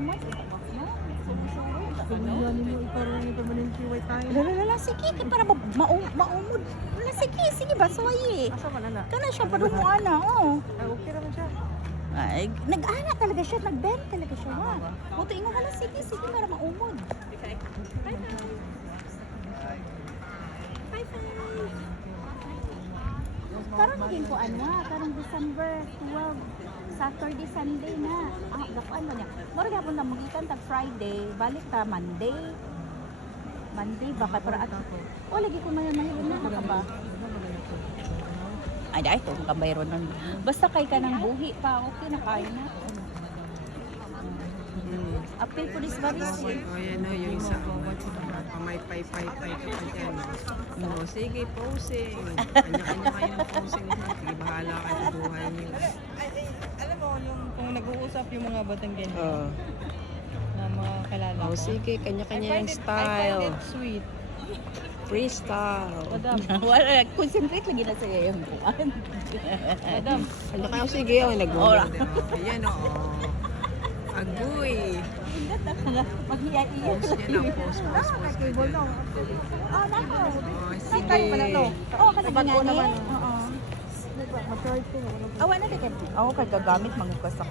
months, itapas na. Kanya nimo ikarong ni permanente white tayo. Lala, sige, kay para maumod. Lala, sige, basuwayi. Asa man ana? Kana siya, padung mo ana, oh. Ay okay naman siya. Ay, nag-ana talaga siya, nag-bend talaga siya, ha. Buto ingo ka na, sige, para maumod. Bye. Karon naging ko ano, karong December 12, Saturday, Sunday na. Dakuan mo niya. Mura gyapon na magikan tag Friday, balik ta Monday. Monday baka para at. O lagi ko man mahilom na ka ba? Ay, dahil ito, kabayro nun. Basta kay ka ng buhi pa, okay na kayo na. Appeal po this varis. O yan o, yung isa. Pamay-pay-pay ka pa dyan. O sige, posing. Kanya-kanya kayo ng posing. Sige, bahala kayo sa buhay niyo. Alam mo, yung kung nag-uusap yung mga batang ganyan. Na mga kalala ko. O sige, kanya-kanya yung style. I find it sweet. Freestyle. Madam. Wala, concentrate lagi na sa'yo yung buwan. Madam. Kanya-kanya sige, o nag-uusap. Ayan o. Agoy. Mag-iya-iya. Post niya na, post. Oh, nako. Sige. Oo, kasi nga naman. Oo. Awa na dikit. Ako kay gagamit mangugas ako.